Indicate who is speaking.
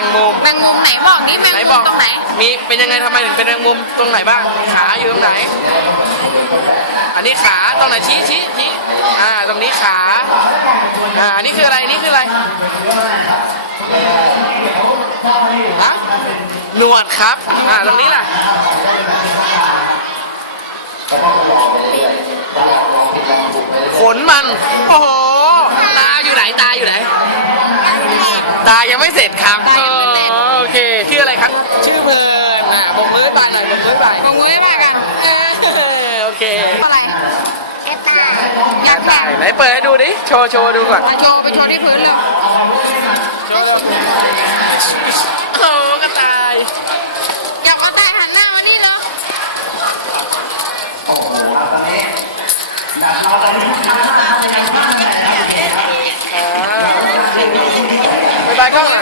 Speaker 1: งมุม
Speaker 2: แมงมุมไหนบอกนี่แมง
Speaker 1: ไหน
Speaker 2: มุ
Speaker 1: บอ
Speaker 2: ม
Speaker 1: ก
Speaker 2: ตรงไหน
Speaker 1: มีเป็นยังไงทำไมถึงเป็นแมงมุมตรงไหนบ้าง ขาอยู่ตรงไหน อันนี้ขาตรงไหนชี้ชี้ชี้อ่า ตรงนี้ขาอ่าอันนี้คืออะไรอันนี่คืออะไรฮะหนวดครับ อ่าตรงนี้ล่ะ ขนมัน โอ้โห ตาอยู่ไหน ตาอยู่ไหนตายังไม่เสร็จครับ
Speaker 2: ตายังไม่เสร็จ
Speaker 1: อ๋อโอเคชื่ออะไรครับ ชื่อเพลินอะบอกมือไปหน่อยบอกมือไป
Speaker 2: ลงมือมากัน
Speaker 1: เออโอเค
Speaker 2: อะไร
Speaker 3: กระต่าย
Speaker 2: อยากแข่ง
Speaker 1: ไหนเปิดให้ดูดิ โชว์โชว์ดูก่อน
Speaker 2: มาโชว์ไปโชว์ที่พื้นเลย
Speaker 1: โชว์ดูโอ้กระต่าย
Speaker 2: อยากเอาแต่หันหน้ามานี่เลย
Speaker 1: อ่าบ๊